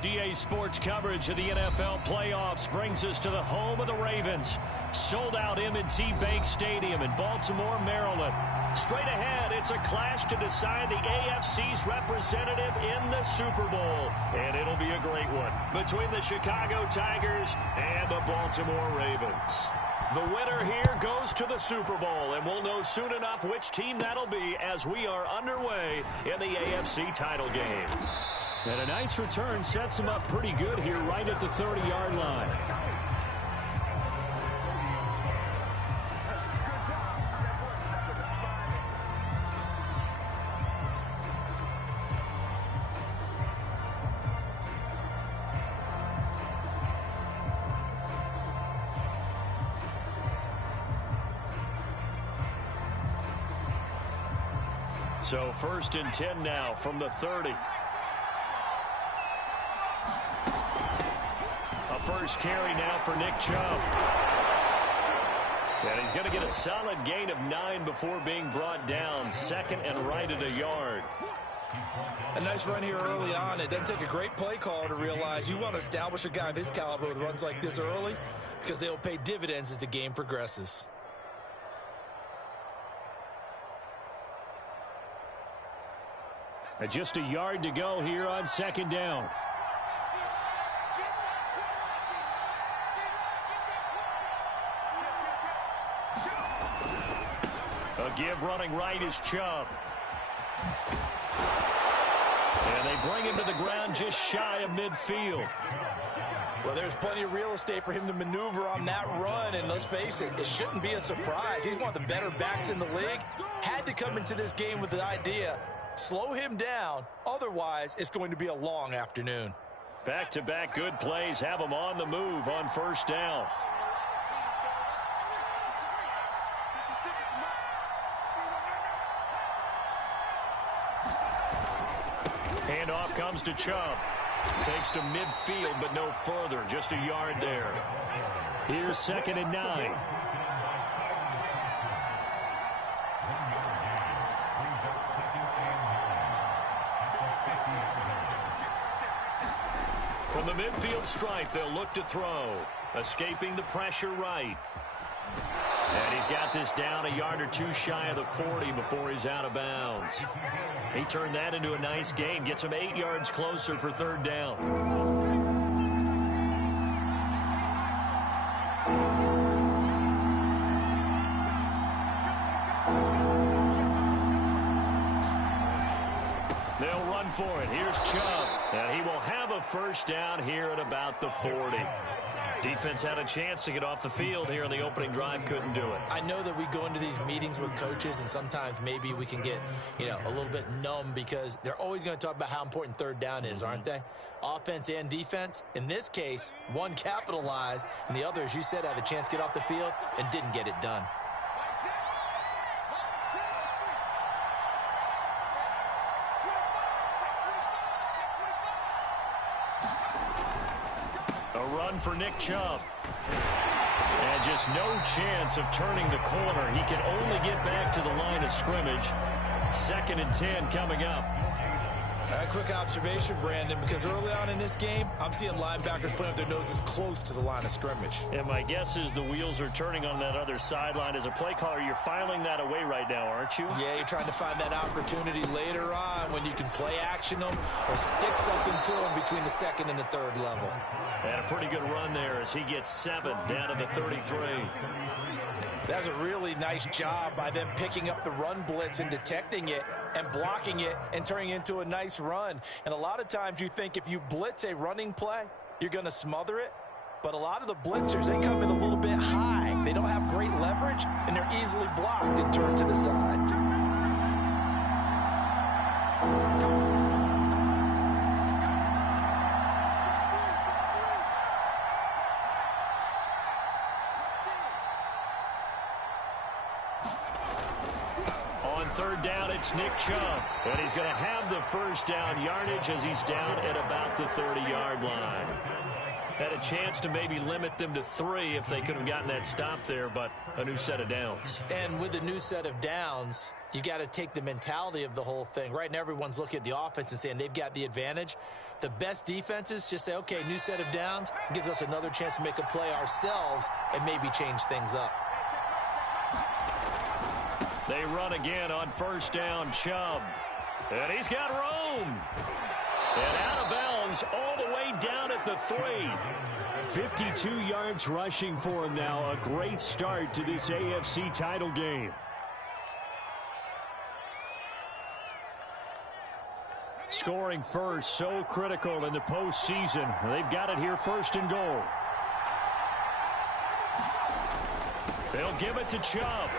DA Sports coverage of the NFL playoffs brings us to the home of the Ravens. Sold out M&T Bank Stadium in Baltimore, Maryland. Straight ahead, it's a clash to decide the AFC's representative in the Super Bowl. And it'll be a great one between the Chicago Tigers and the Baltimore Ravens. The winner here goes to the Super Bowl, and we'll know soon enough which team that'll be as we are underway in the AFC title game. And a nice return sets him up pretty good here right at the 30-yard line. So 1st and 10 now from the 30. A first carry now for Nick Chubb. And he's going to get a solid gain of 9 before being brought down. 2nd and right at a yard. A nice run here early on. It doesn't take a great play call to realize you want to establish a guy of his caliber with runs like this early because they'll pay dividends as the game progresses. And just a yard to go here on 2nd down. A give running right is Chubb. And they bring him to the ground just shy of midfield. Well, there's plenty of real estate for him to maneuver on that run, and let's face it, it shouldn't be a surprise. He's one of the better backs in the league. Had to come into this game with the idea, slow him down, otherwise it's going to be a long afternoon. Back-to-back good plays have him on the move on 1st down. Handoff comes to Chubb. Takes to midfield, but no further. Just a yard there. Here's 2nd and 9. From the midfield stripe, they'll look to throw. Escaping the pressure right. And he's got this down a yard or two shy of the 40 before he's out of bounds. He turned that into a nice gain. Gets him 8 yards closer for 3rd down. They'll run for it. Here's Chubb. And he will have a 1st down here at about the 40. Defense had a chance to get off the field here in the opening drive, couldn't do it. I know that we go into these meetings with coaches, and sometimes maybe we can get, a little bit numb because they're always going to talk about how important 3rd down is, aren't they? Offense and defense. In this case, one capitalized, and the other, as you said, had a chance to get off the field and didn't get it done. For Nick Chubb. And just no chance of turning the corner. He can only get back to the line of scrimmage. 2nd and 10 coming up. A quick observation, Brandon, because early on in this game, I'm seeing linebackers putting up their noses close to the line of scrimmage. And my guess is the wheels are turning on that other sideline. As a play caller, you're filing that away right now, aren't you? Yeah, you're trying to find that opportunity later on when you can play action them or stick something to them between the 2nd and the 3rd level. And a pretty good run there as he gets 7 down to the 33. That's a really nice job by them picking up the run blitz and detecting it and blocking it and turning it into a nice run. And a lot of times you think if you blitz a running play, you're going to smother it. But a lot of the blitzers, they come in a little bit high. They don't have great leverage, and they're easily blocked and turned to the side. On 3rd down, it's Nick Chubb. And he's going to have the 1st down yardage as he's down at about the 30-yard line. Had a chance to maybe limit them to 3 if they could have gotten that stop there, but a new set of downs. And with the new set of downs, you got to take the mentality of the whole thing. Right now, everyone's looking at the offense and saying they've got the advantage. The best defenses just say, okay, new set of downs, gives us another chance to make a play ourselves and maybe change things up. They run again on first down, Chubb. And he's got room. And out of bounds all the way down at the 3. 52 yards rushing for him now. A great start to this AFC title game. Scoring first, so critical in the postseason. They've got it here, first and goal. They'll give it to Chubb.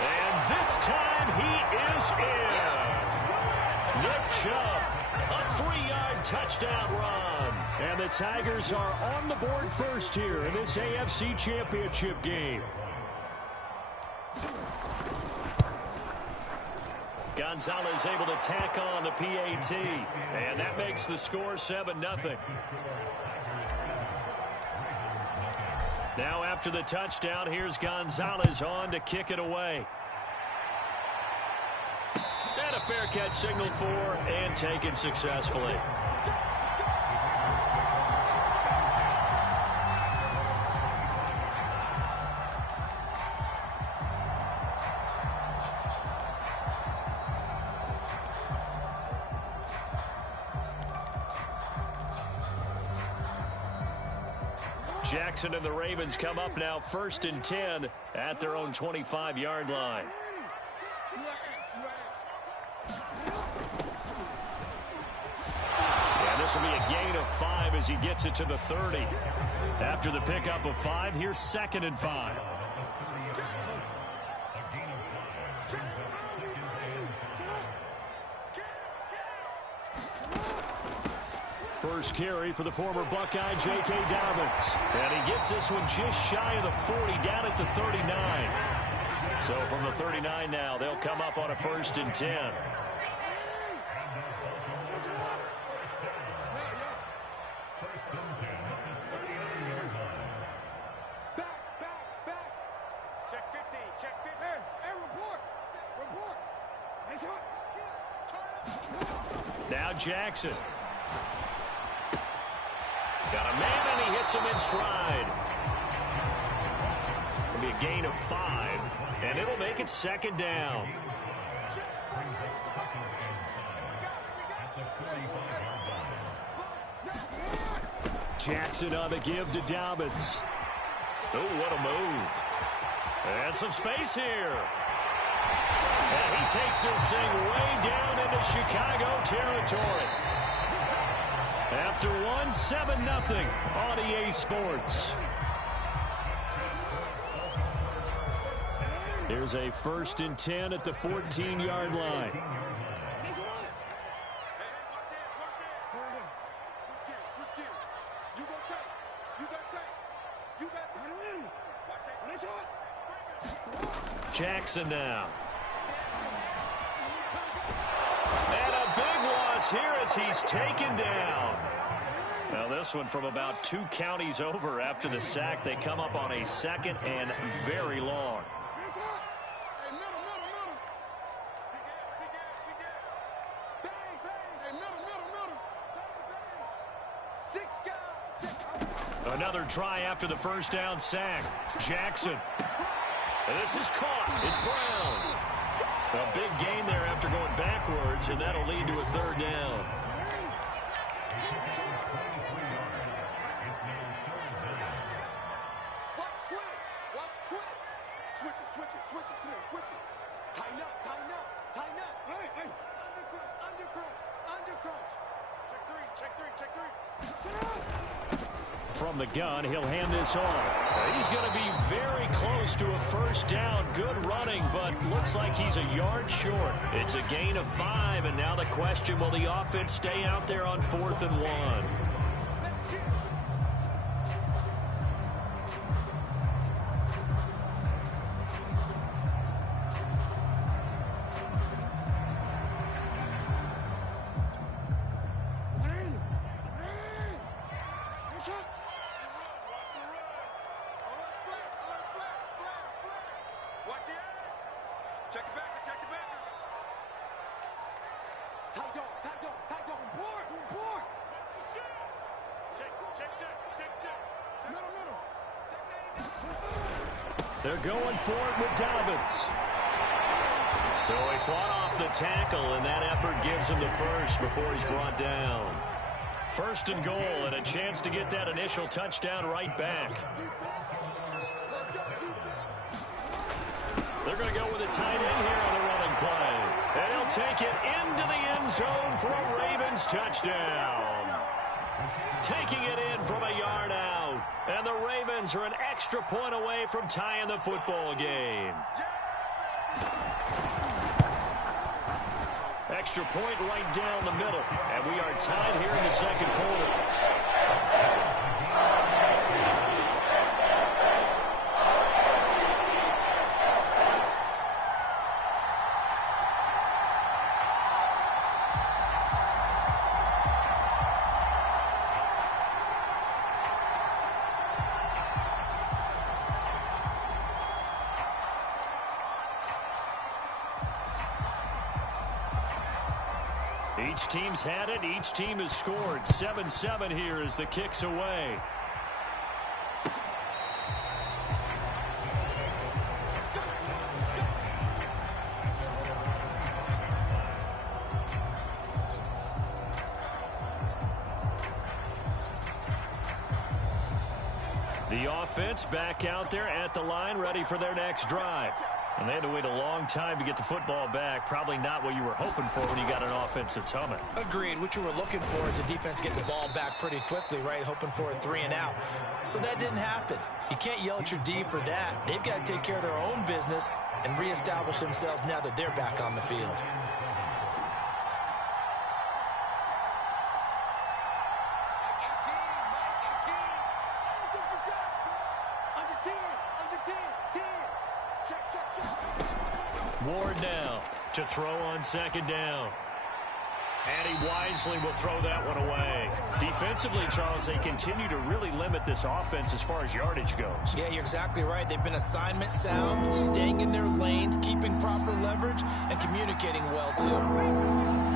And this time he is in. Yes. Nick Chubb, a 3-yard touchdown run. And the Tigers are on the board first here in this AFC Championship game. Gonzalez able to tack on the PAT. And that makes the score 7-0. Now after the touchdown, here's Gonzalez on to kick it away. And a fair catch signaled for and taken successfully. Jackson and the Ravens come up now, first and 10 at their own 25-yard line. And this will be a gain of 5 as he gets it to the 30. After the pickup of 5, here's 2nd and 5. First carry for the former Buckeye, J.K. Dobbins. And he gets this one just shy of the 40, down at the 39. So from the 39 now, they'll come up on a first and 10. Check 50, check 50. Hey, report. Now Jackson. Got a man, and he hits him in stride. It'll be a gain of 5, and it'll make it 2nd down. Jackson on the give to Dobbins. Oh, what a move. And some space here. And he takes this thing way down into Chicago territory. After 7-0 on EA Sports. Here's a first and 10 at the 14-yard line. Jackson now. And a big loss here as he's taken down. Now this one from about 2 counties over after the sack. They come up on a 2nd and very long. Another try after the first down sack. Jackson. And this is caught. It's Brown. A big gain there after going backwards, and that'll lead to a 3rd down. Switch it. Come here, switch it. Tighten up. Hey. Under crunch. Check three. From the gun, he'll hand this off. He's going to be very close to a first down. Good running, but looks like he's a yard short. It's a gain of 5, and now the question, will the offense stay out there on 4th and 1? They're going for it with Dobbins. So he fought off the tackle, and that effort gives him the first before he's brought down. First and goal, and a chance to get that initial touchdown right back. They're going to go with a tight end here on the running play. And he'll take it into the end zone for a Ravens touchdown. Taking it in from a yard out. And the Ravens are an extra point away from tying the football game. Extra point right down the middle. And we are tied here in the second quarter. Each team's had it. Each team has scored. 7-7 here as the kick's away. The offense back out there at the line, ready for their next drive. And they had to wait a long time to get the football back. Probably not what you were hoping for when you got an offense that's humming. Agreed. What you were looking for is the defense getting the ball back pretty quickly, right? Hoping for a 3 and out. So that didn't happen. You can't yell at your D for that. They've got to take care of their own business and reestablish themselves now that they're back on the field. Ward now to throw on second down. And he wisely will throw that one away. Defensively, Charles, they continue to really limit this offense as far as yardage goes. Yeah, you're exactly right. They've been assignment sound, staying in their lanes, keeping proper leverage, and communicating well, too.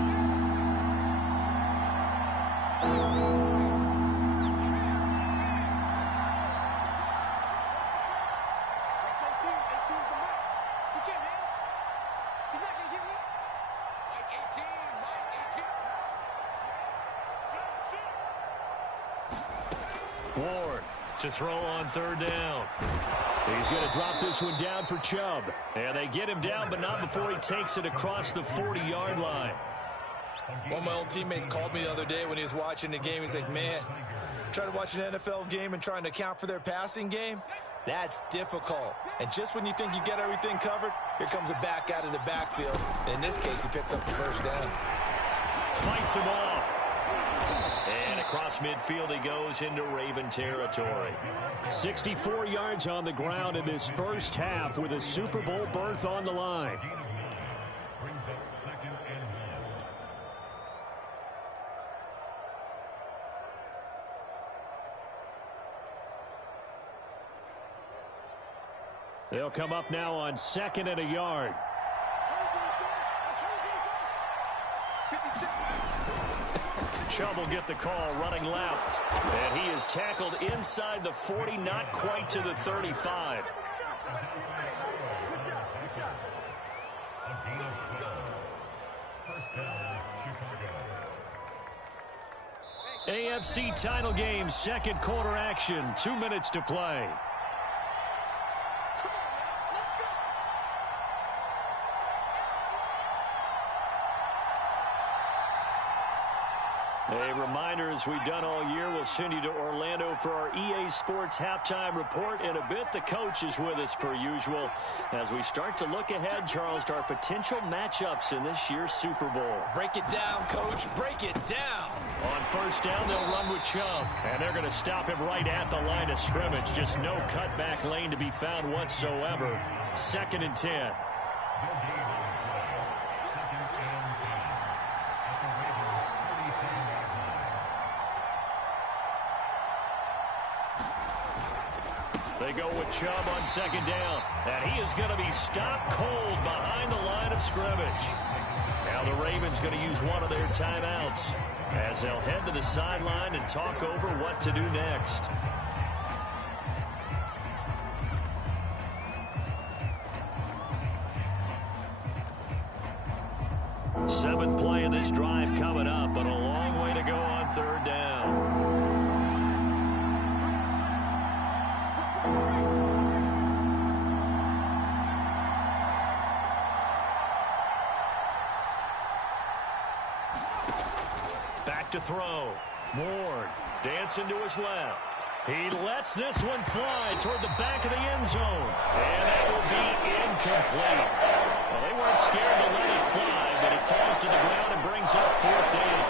Ward to throw on third down. He's going to drop this one down for Chubb. And they get him down, but not before he takes it across the 40-yard line. One of my old teammates called me the other day when he was watching the game. He's like, man, trying to watch an NFL game and trying to account for their passing game, that's difficult. And just when you think you get everything covered, here comes a back out of the backfield. And in this case, he picks up the first down. Fights him off. And across midfield he goes into Raven territory. 64 yards on the ground in this first half with a Super Bowl berth on the line. They'll come up now on 2nd and a yard. Chubb will get the call running left. And he is tackled inside the 40, not quite to the 35. AFC title game, second quarter action. 2 minutes to play. A reminder, as we've done all year, we'll send you to Orlando for our EA Sports halftime report in a bit. The coach is with us per usual as we start to look ahead, Charles, to our potential matchups in this year's Super Bowl. Break it down, Coach. Break it down. On first down, they'll run with Chubb, and they're going to stop him right at the line of scrimmage. Just no cutback lane to be found whatsoever. 2nd and 10. They go with Chubb on 2nd down, and he is going to be stopped cold behind the line of scrimmage. Now the Ravens going to use one of their timeouts as they'll head to the sideline and talk over what to do next. Seventh play of this drive coming up, but a long way to go on third down. Back to throw. Ward dancing to his left. He lets this one fly toward the back of the end zone. And that will be incomplete. Well, they weren't scared to let it fly, but it falls to the ground and brings up fourth down.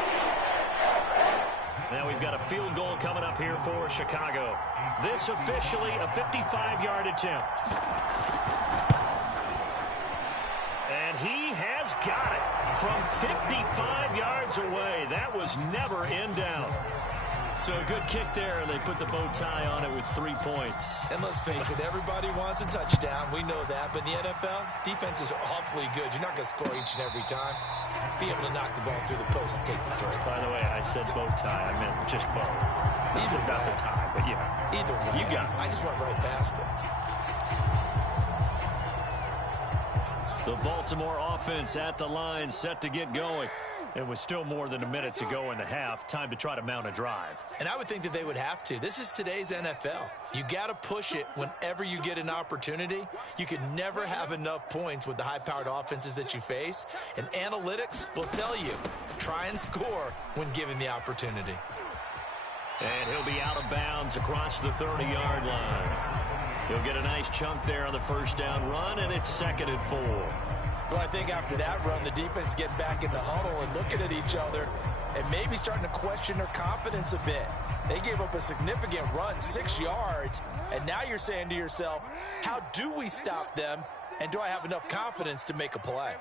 Now we've got a field goal coming up here for Chicago. This officially a 55-yard attempt. And he has got it from 55 yards away. That was never in down. So a good kick there, and they put the bow tie on it with 3 points. And let's face it, everybody wants a touchdown. We know that. But in the NFL, defenses are awfully good. You're not going to score each and every time. Be able to knock the ball through the post and take the throw. By the way, I said bow tie. I meant just bow. Either not way. the tie, but yeah. Either way. You got it. I just went right past it. The Baltimore offense at the line, set to get going. It was still more than a minute to go in the half. Time to try to mount a drive. And I would think that they would have to. This is today's NFL. You got to push it whenever you get an opportunity. You could never have enough points with the high-powered offenses that you face. And analytics will tell you, try and score when given the opportunity. And he'll be out of bounds across the 30-yard line. He'll get a nice chunk there on the first down run, and it's 2nd and 4. Well, I think after that run, the defense getting back in the huddle and looking at each other and maybe starting to question their confidence a bit. They gave up a significant run, 6 yards, and now you're saying to yourself, how do we stop them, and do I have enough confidence to make a play?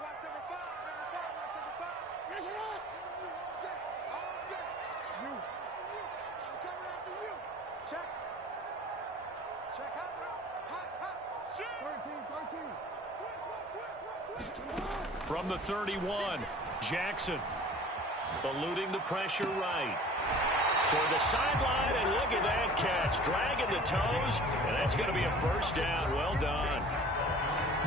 From the 31, Jackson eluding the pressure right. Toward the sideline, and look at that catch. Dragging the toes, and that's going to be a first down. Well done.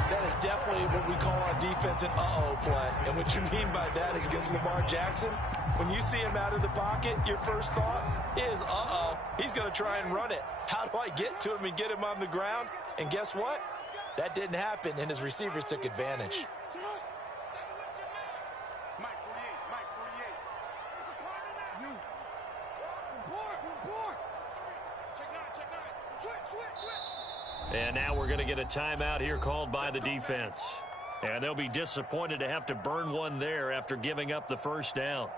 That is definitely what we call on defense an uh-oh play. And what you mean by that is against Lamar Jackson, when you see him out of the pocket, your first thought is, uh-oh, he's going to try and run it. How do I get to him and get him on the ground? And guess what? That didn't happen, and his receivers took advantage. And now we're going to get a timeout here called by the defense. And they'll be disappointed to have to burn one there after giving up the first down.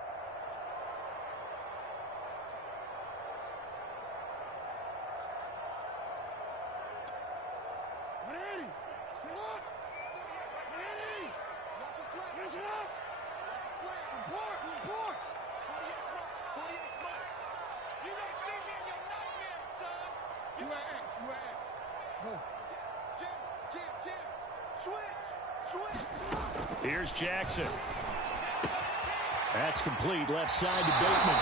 Here's Jackson. That's complete, left side to Bateman.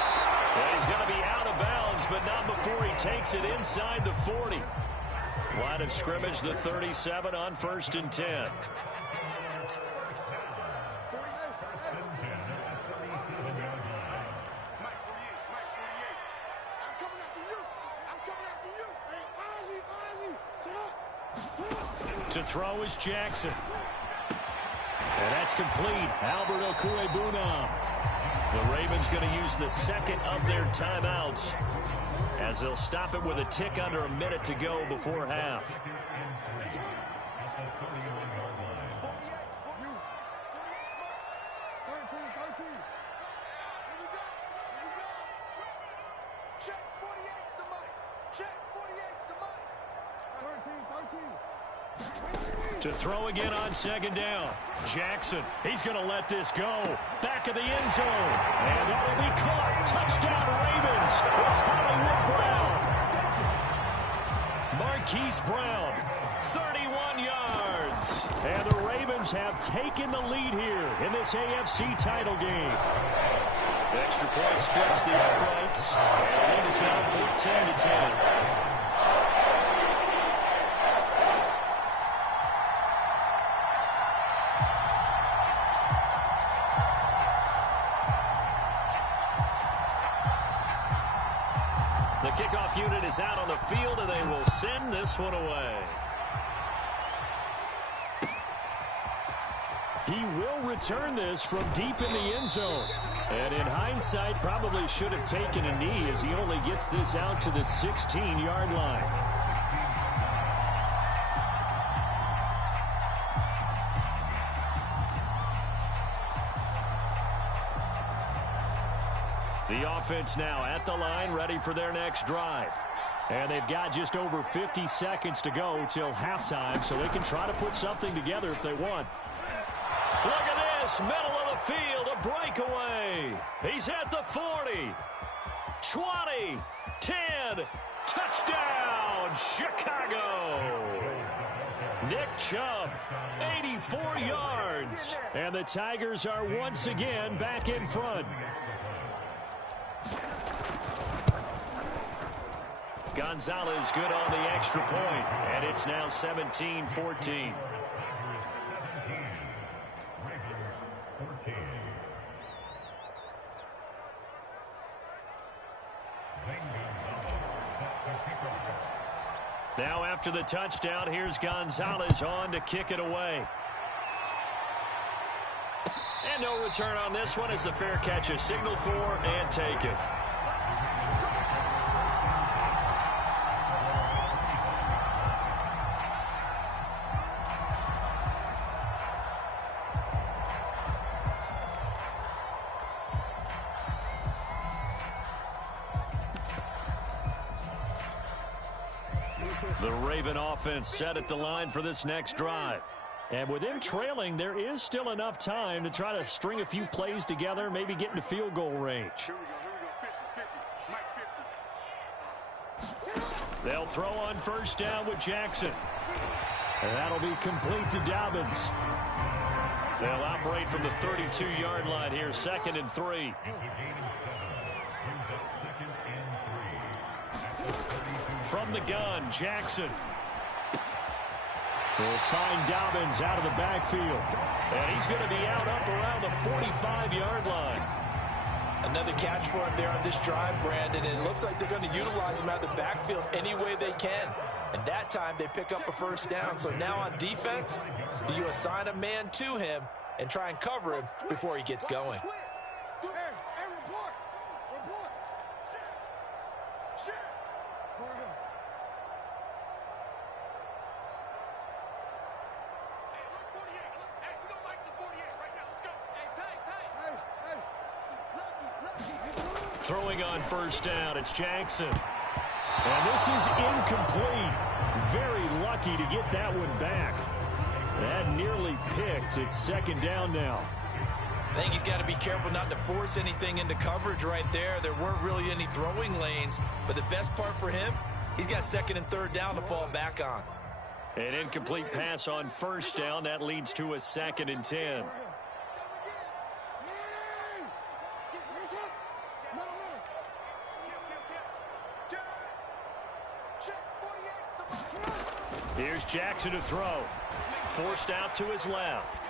Well, he's going to be out of bounds, but not before he takes it inside the 40. Line of scrimmage, the 37 on 1st and 10. To throw is Jackson. And that's complete. Albert Okwuegbunam. The Ravens going to use the second of their timeouts as they'll stop it with a tick under a minute to go before half. Check 48's the mic. Check 48's the mic. 13. To throw again on 2nd down. Jackson, he's going to let this go. Back of the end zone. And that will be caught. Touchdown Ravens. It's Hollywood Brown. Marquise Brown, 31 yards. And the Ravens Tigers have taken the lead here in this AFC title game. The extra point splits the uprights. And the lead is now 14-10. The kickoff unit is out on the field, and they will send this one away. He will return this from deep in the end zone. And in hindsight, probably should have taken a knee as he only gets this out to the 16-yard line. The offense now at the line, ready for their next drive. And they've got just over 50 seconds to go till halftime, so they can try to put something together if they want. Look at this, middle of the field, a breakaway. He's at the 40, 20, 10, touchdown, Chicago. Nick Chubb, 84 yards. And the Tigers are once again back in front. Gonzalez good on the extra point, and it's now 17-14. Now after the touchdown, here's Gonzalez on to kick it away. And no return on this one as the fair catch is signaled for and taken. The Raven offense set at the line for this next drive. And with them trailing, there is still enough time to try to string a few plays together, maybe get into field goal range. They'll throw on first down with Jackson. And that'll be complete to Dobbins. They'll operate from the 32-yard line here, 2nd and 3. From the gun, Jackson will find Dobbins out of the backfield. And he's going to be out up around the 45-yard line. Another catch for him there on this drive, Brandon. And it looks like they're going to utilize him out of the backfield any way they can. And that time they pick up a first down. So now on defense, do you assign a man to him and try and cover him before he gets going? Throwing on first down, it's Jackson. And this is incomplete. Very lucky to get that one back. That nearly picked. It's 2nd down now. I think he's got to be careful not to force anything into coverage right there. There weren't really any throwing lanes, but the best part for him, he's got 2nd and 3rd down to fall back on. An incomplete pass on first down. That leads to a 2nd and 10. Here's Jackson to throw. Forced out to his left.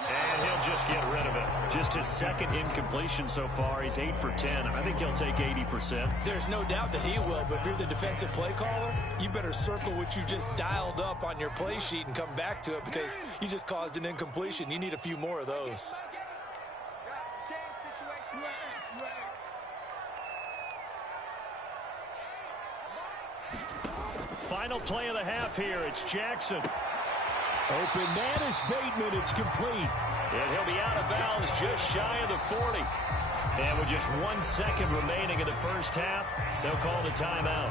And he'll just get rid of it. Just his 2nd incompletion so far. He's 8 for 10. I think he'll take 80%. There's no doubt that he will, but if you're the defensive play caller, you better circle what you just dialed up on your play sheet and come back to it because you just caused an incompletion. You need a few more of those. Final play of the half here. It's Jackson. Open man is Bateman. It's complete. And he'll be out of bounds just shy of the 40. And with just 1 second remaining in the first half, they'll call the timeout.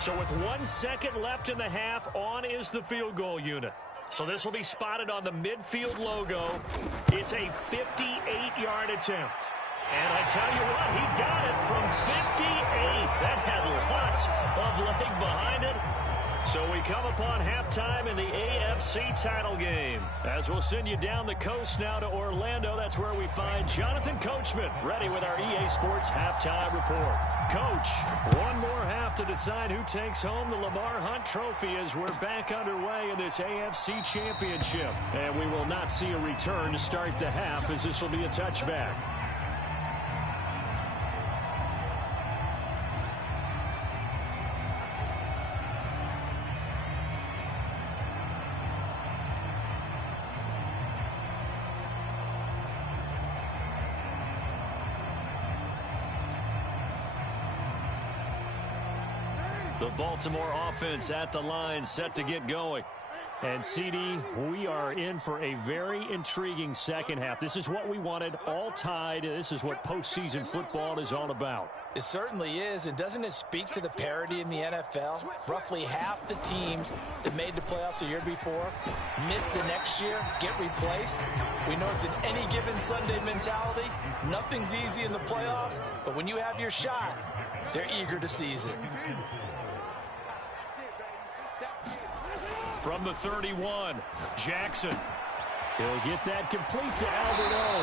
So with 1 second left in the half, on is the field goal unit. So this will be spotted on the midfield logo. It's a 58-yard attempt. And I tell you what, he got it from 58. That had lots of leg behind it. So we come upon halftime in the AFC title game. As we'll send you down the coast now to Orlando, that's where we find Jonathan Coachman ready with our EA Sports halftime report. Coach, one more half to decide who takes home the Lamar Hunt Trophy as we're back underway in this AFC Championship. And we will not see a return to start the half as this will be a touchback. The Baltimore offense at the line, set to get going. And, CD, we are in for a very intriguing second half. This is what we wanted, all tied. This is what postseason football is all about. It certainly is, and doesn't it speak to the parity in the NFL? Roughly half the teams that made the playoffs a year before miss the next year, get replaced. We know it's an any given Sunday mentality. Nothing's easy in the playoffs, but when you have your shot, they're eager to seize it. From the 31, Jackson. He'll get that complete to Albert O.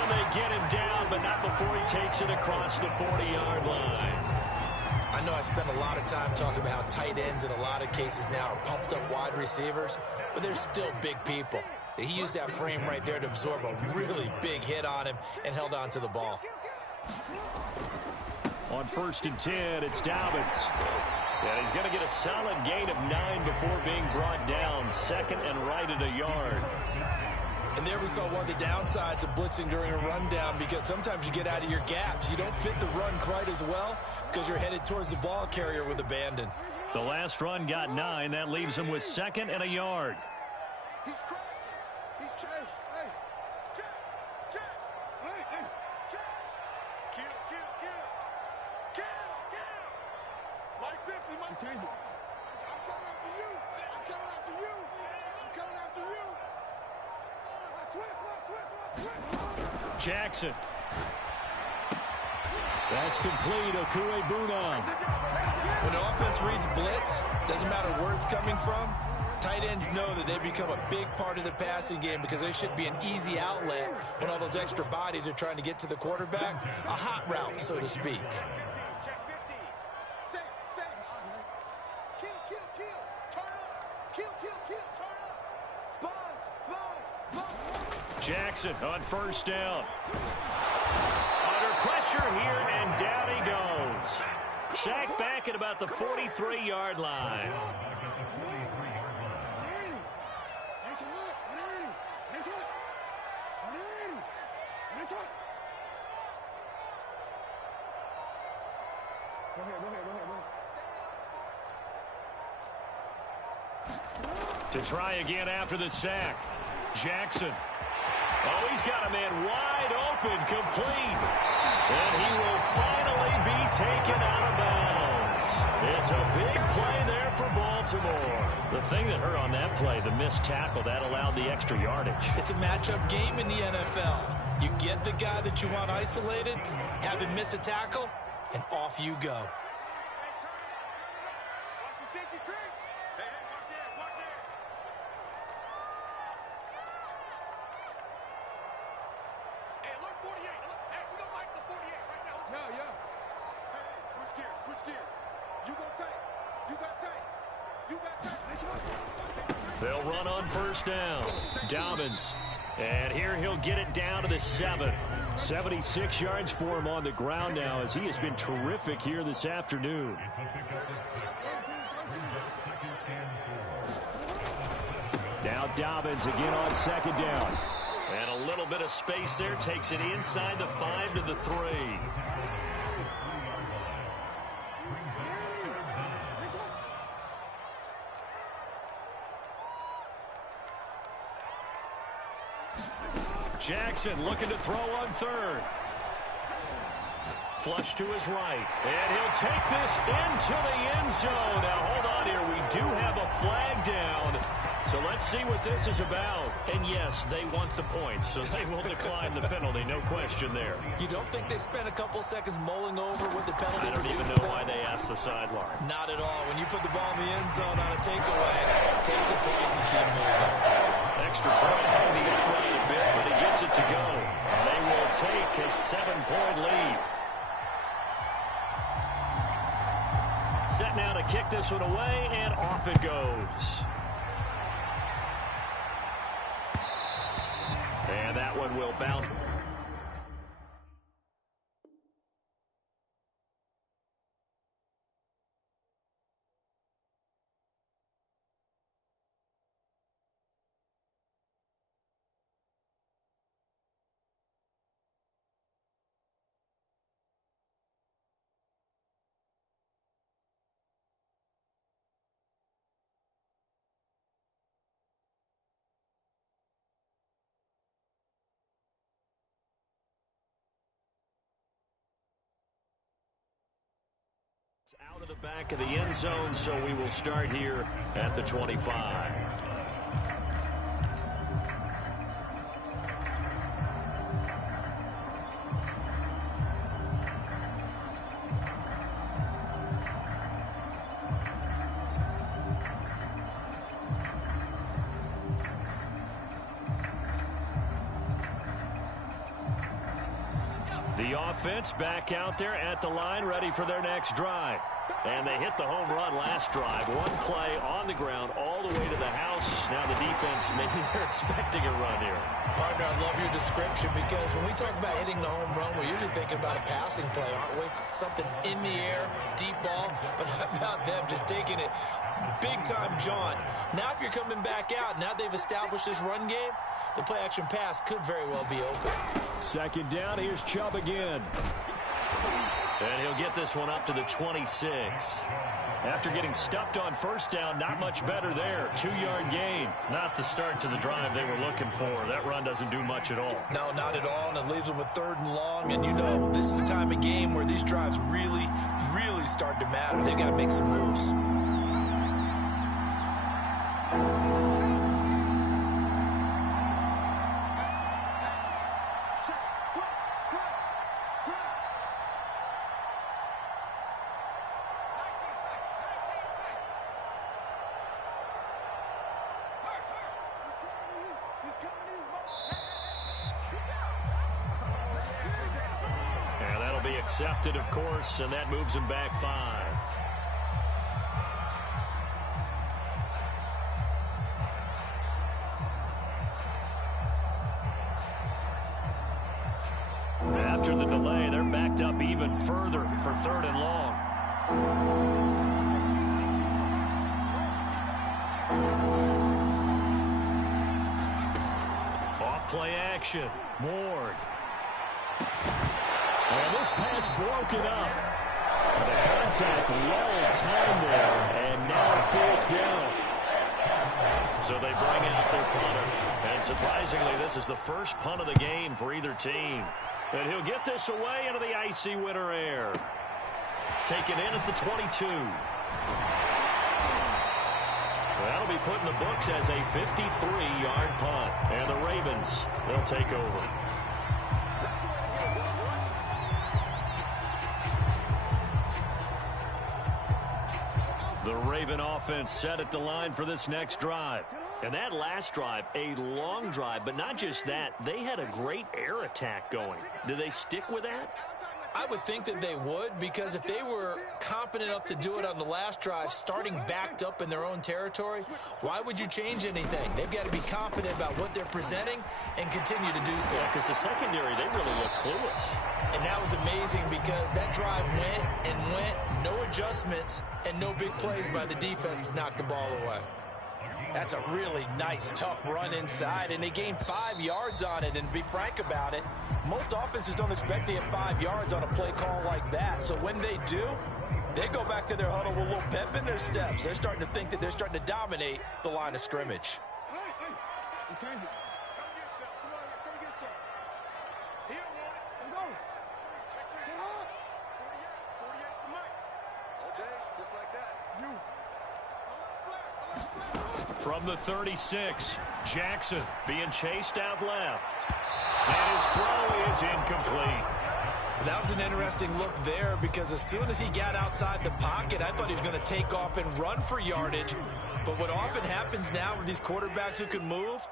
And they get him down, but not before he takes it across the 40-yard line. I know I spend a lot of time talking about how tight ends in a lot of cases now are pumped up wide receivers, but they're still big people. He used that frame right there to absorb a really big hit on him and held on to the ball. On 1st and 10, it's Dobbins. And he's going to get a solid gain of 9 before being brought down. Second and right at a yard. And there we saw one of the downsides of blitzing during a rundown, because sometimes you get out of your gaps. You don't fit the run quite as well because you're headed towards the ball carrier with abandon. The last run got 9. That leaves him with 2nd and a yard. He's crazy. He's chasing. Hey. Check. Kill. Mike 50, Mike 50. I'm coming after you. Switch. Jackson. That's complete. Okuegbunam. When the offense reads blitz, doesn't matter where it's coming from, tight ends know that they become a big part of the passing game because there should be an easy outlet when all those extra bodies are trying to get to the quarterback. A hot route, so to speak. Check 50. Say. Kill. Turn up. Kill. Turn up. Sponge. Jackson on 1st down. Under pressure here, and down he goes. Sacked back at about the 43-yard line. To try again after the sack. Jackson. Oh, he's got a man wide open, complete. And he will finally be taken out of bounds. It's a big play there for Baltimore. The thing that hurt on that play, the missed tackle, that allowed the extra yardage. It's a matchup game in the NFL. You get the guy that you want isolated, have him miss a tackle, and off you go. They'll run on 1st down. Dobbins. And here he'll get it down to the 7. 76 yards for him on the ground now, as he has been terrific here this afternoon. Now Dobbins again on 2nd down. And a little bit of space there, takes it inside the 5 to the 3. Jackson looking to throw on 3rd. Flush to his right. And he'll take this into the end zone. Now, hold on here. We do have a flag down. So let's see what this is about. And yes, they want the points, so they will decline the penalty. No question there. You don't think they spent a couple seconds mulling over what the penalty I don't even know why they asked the sideline. Not at all. When you put the ball in the end zone on a takeaway, take the points and keep moving. Extra point hung the upright a bit, but he gets it to go. And they will take a 7-point lead. Set now to kick this one away, and off it goes. And that one will bounce. Out of the back of the end zone, so we will start here at the 25. The offense back out there at the line, ready for their next drive. And they hit the home run last drive. One play on the ground all the way to the house. Now the defense, maybe they're expecting a run here. Partner, I love your description because when we talk about hitting the home run, we're usually thinking about a passing play, aren't we? Something in the air, deep ball. But how about them just taking it big-time jaunt? Now if you're coming back out, now they've established this run game, the play-action pass could very well be open. Second down, here's Chubb again. And he'll get this one up to the 26. After getting stuffed on first down, not much better there. 2-yard gain. Not the start to the drive they were looking for. That run doesn't do much at all. No, not at all, and it leaves them with 3rd and long. And you know, this is the time of game where these drives really, really start to matter. They've got to make some moves. Accepted, of course, and that moves him back 5. After the delay, they're backed up even further for 3rd and long. Off play action. Ward. And this pass broken up. The contact well timed there, and now 4th down. So they bring out their punter. And surprisingly, this is the first punt of the game for either team. And he'll get this away into the icy winter air. Taken in at the 22. That'll be put in the books as a 53-yard punt. And the Ravens, they'll take over. The Raven offense set at the line for this next drive. And that last drive, a long drive, but not just that. They had a great air attack going. Do they stick with that? I would think that they would, because if they were competent enough to do it on the last drive, starting backed up in their own territory, why would you change anything? They've got to be confident about what they're presenting and continue to do so. Yeah, because the secondary, they really look clueless. And that was amazing because that drive went and went, no adjustments, and no big plays by the defense to knock the ball away. That's a really nice, tough run inside, and they gained 5 yards on it. And to be frank about it, most offenses don't expect to get 5 yards on a play call like that. So when they do, they go back to their huddle with a little pep in their steps. They're starting to think that they're starting to dominate the line of scrimmage. Just like that. From the 36, Jackson being chased out left. And his throw is incomplete. That was an interesting look there because as soon as he got outside the pocket, I thought he was going to take off and run for yardage. But what often happens now with these quarterbacks who can move,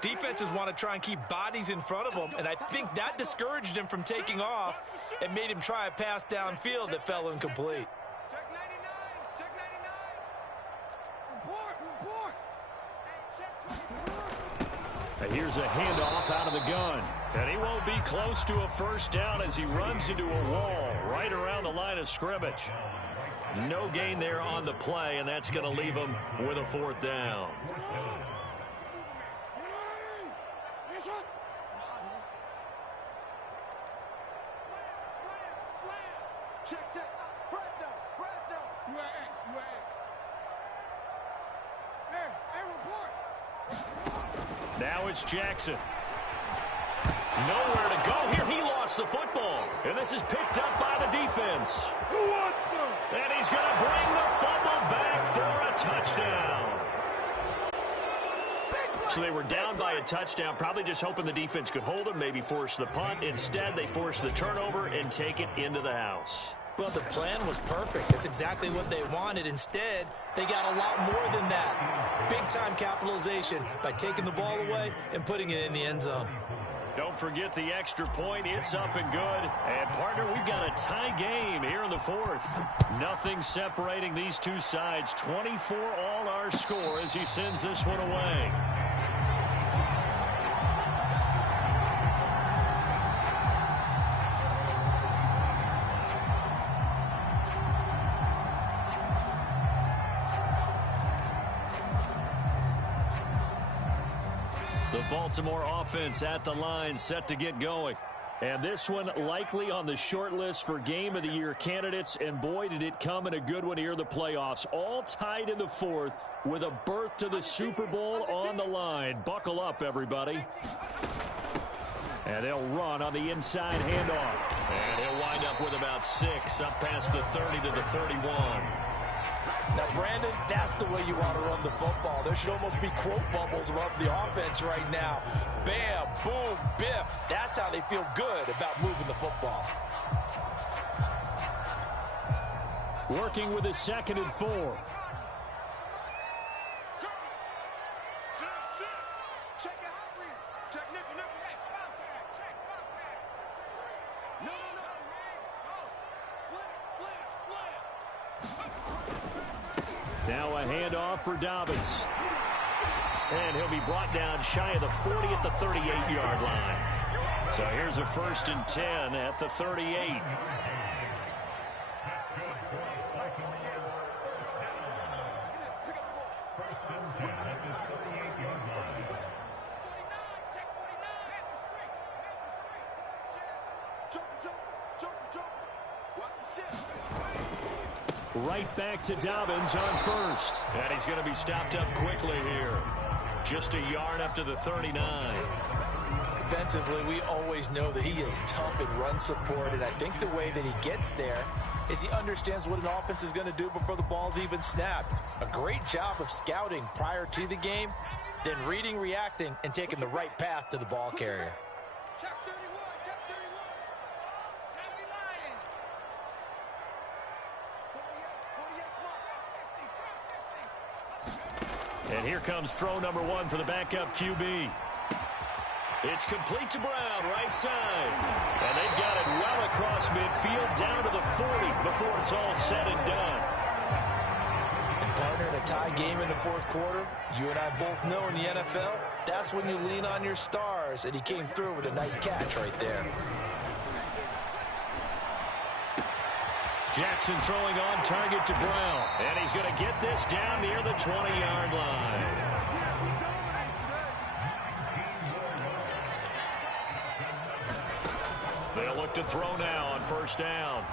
defenses want to try and keep bodies in front of them, and I think that discouraged him from taking off and made him try a pass downfield that fell incomplete. Check 99. Check 99. Report. Report. And here's a handoff out of the gun. And he won't be close to a first down as he runs into a wall right around the line of scrimmage. No gain there on the play, and that's going to leave him with a fourth down. Check, check. Fresno, Fresno. You are X, you are X. Hey, report. Now it's Jackson. Nowhere to go here. He lost the football. And this is picked up by the defense. Who wants some? And he's going to bring the fumble back for a touchdown. So they were down by a touchdown, probably just hoping the defense could hold them, maybe force the punt. Instead, they forced the turnover and take it into the house. Well, the plan was perfect. That's exactly what they wanted. Instead, they got a lot more than that. Big-time capitalization by taking the ball away and putting it in the end zone. Don't forget the extra point. It's up and good. And, partner, we've got a tie game here in the fourth. Nothing separating these two sides. 24 all our score as he sends this one away. The Baltimore offense at the line, set to get going. And this one likely on the short list for Game of the Year candidates. And boy, did it come in a good one here in the playoffs. All tied in the fourth with a berth to the Super Bowl on the line. Buckle up, everybody. And they'll run on the inside handoff. And he'll wind up with about 6 up past the 30 to the 31. Now, Brandon, that's the way you want to run the football. There should almost be quote bubbles above the offense right now. Bam, boom, biff. That's how they feel good about moving the football. Working with his 2nd and 4. Check your hot read. Check Nicky, Nicky. Check Bobcat. No. Slam. Now a handoff for Dobbins. And he'll be brought down shy of the 40 at the 38-yard line. So here's a 1st and 10 at the 38. Right back to Dobbins on 1st. And he's going to be stopped up quickly here. Just a yard up to the 39. Defensively, we always know that he is tough in run support, and I think the way that he gets there is he understands what an offense is going to do before the ball's even snapped. A great job of scouting prior to the game, then reading, reacting, and taking the right path to the ball carrier. Check 31. Check 31. 70 line. And here comes throw number 1 for the backup QB. It's complete to Brown, right side. And they've got it well across midfield, down to the 40 before it's all said and done. And partner, in a tie game in the 4th quarter, you and I both know in the NFL, that's when you lean on your stars. And he came through with a nice catch right there. Jackson throwing on target to Brown. And he's going to get this down near the 20-yard line. They'll look to throw now on 1st down.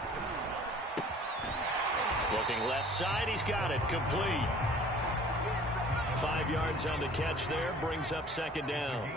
Looking left side, he's got it, complete. 5 yards on the catch there, brings up 2nd down.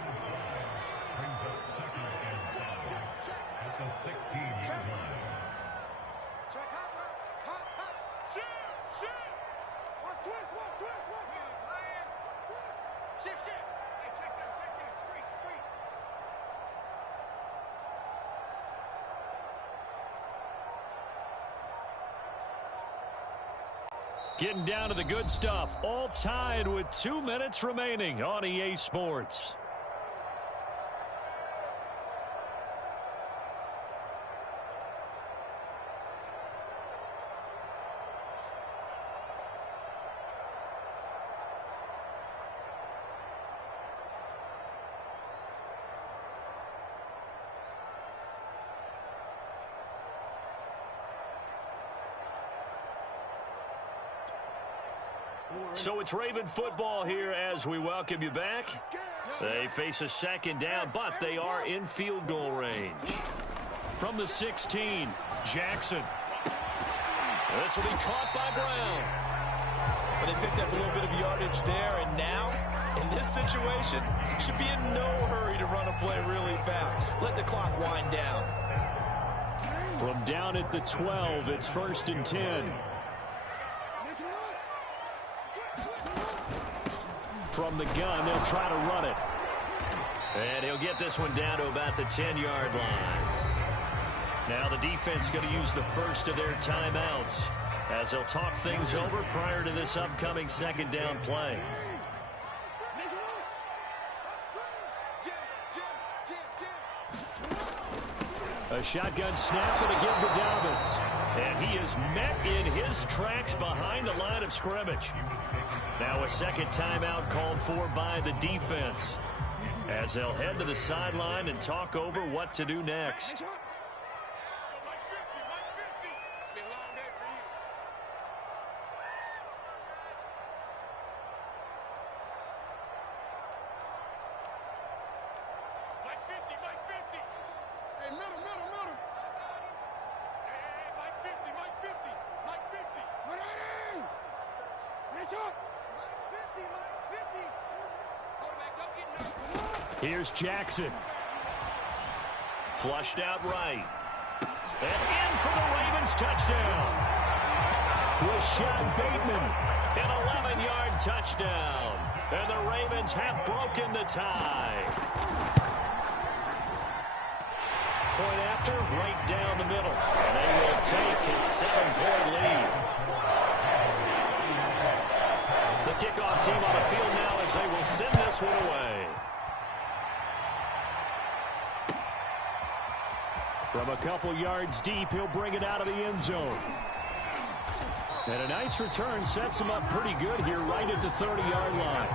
Getting down to the good stuff. All tied with 2 minutes remaining on EA Sports. So it's Raven football here as we welcome you back. They face a second down, but they are in field goal range. From the 16, Jackson. This will be caught by Brown. But they picked up a little bit of yardage there, and now, in this situation, should be in no hurry to run a play really fast. Let the clock wind down. From down at the 12, it's 1st and 10. From the gun, they'll try to run it. And he'll get this one down to about the 10-yard line. Now the defense going to use the first of their timeouts as they'll talk things over prior to this upcoming second down play. A shotgun snap and a give to Dobbins. And he is met in his tracks behind the line of scrimmage. Now a second timeout called for by the defense as they'll head to the sideline and talk over what to do next. Here's Jackson. Flushed out right. And in for the Ravens touchdown. Rashad Bateman. An 11-yard touchdown. And the Ravens have broken the tie. Point after, right down the middle. And they will take his 7-point lead. The kickoff team on the field now as they will send this one away. From a couple yards deep, he'll bring it out of the end zone. And a nice return sets him up pretty good here right at the 30-yard line.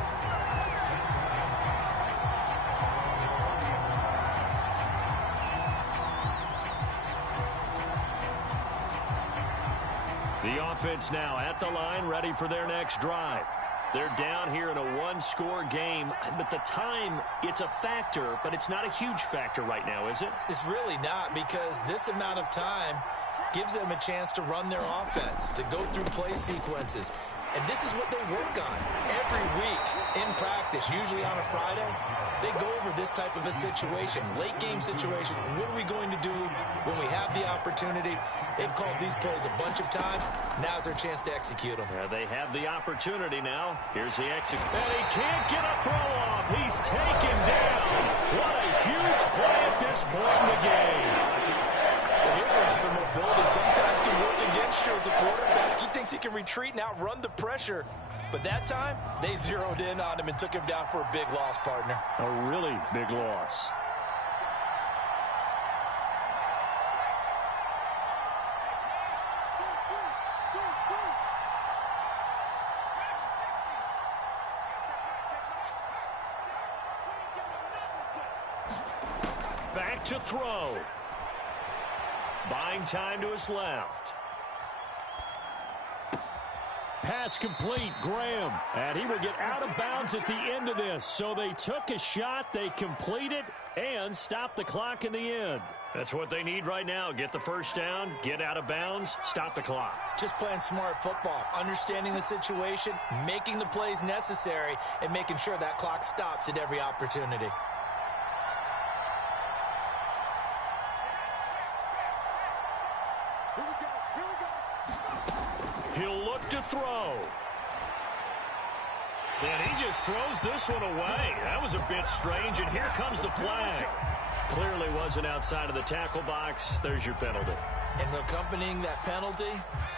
The offense now at the line, ready for their next drive. They're down here in a one-score game, but the time, it's a factor, but it's not a huge factor right now, is it? It's really not, because this amount of time gives them a chance to run their offense, to go through play sequences. And this is what they work on every week in practice, usually on a Friday. They go over this type of a situation, late game situation. What are we going to do when we have the opportunity? They've called these plays a bunch of times. Now's their chance to execute them. Yeah, they have the opportunity now. Here's the execute. And he can't get a throw off. He's taken down. What a huge play at this point in the game. Well, here's what happened. Mobility sometimes can work against you as a quarterback. He thinks he can retreat and outrun the pressure. But that time, they zeroed in on him and took him down for a big loss, partner. A really big loss. Back to throw. Buying time to his left. Pass complete, Graham. And he will get out of bounds at the end of this. So they took a shot, they completed, and stopped the clock in the end. That's what they need right now. Get the first down, get out of bounds, stop the clock. Just playing smart football, understanding the situation, making the plays necessary, and making sure that clock stops at every opportunity. He'll look to throw. And he just throws this one away. That was a bit strange, and here comes the flag. Clearly wasn't outside of the tackle box. There's your penalty. And accompanying that penalty,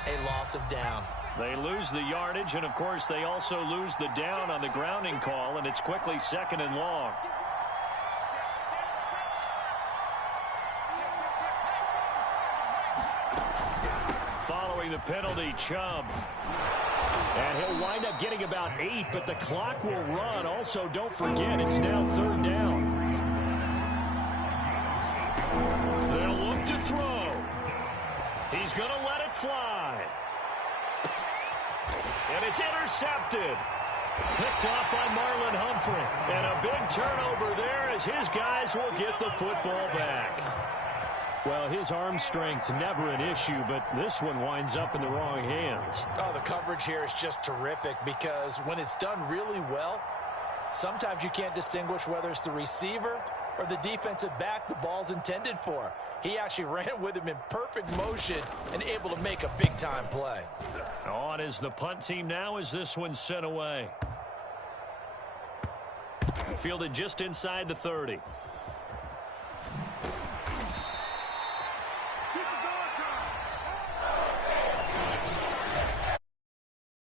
a loss of down. They lose the yardage, and, of course, they also lose the down on the grounding call, and it's quickly 2nd and long. Following the penalty, Chubb. And he'll wind up getting about 8, but the clock will run. Also, don't forget, it's now 3rd down. They'll look to throw. He's going to let it fly. And it's intercepted. Picked off by Marlon Humphrey. And a big turnover there as his guys will get the football back. Well, his arm strength never an issue, but this one winds up in the wrong hands. Oh, the coverage here is just terrific because when it's done really well, sometimes you can't distinguish whether it's the receiver or the defensive back the ball's intended for. He actually ran with him in perfect motion and able to make a big-time play. On is the punt team now as this one's sent away. Fielded just inside the 30.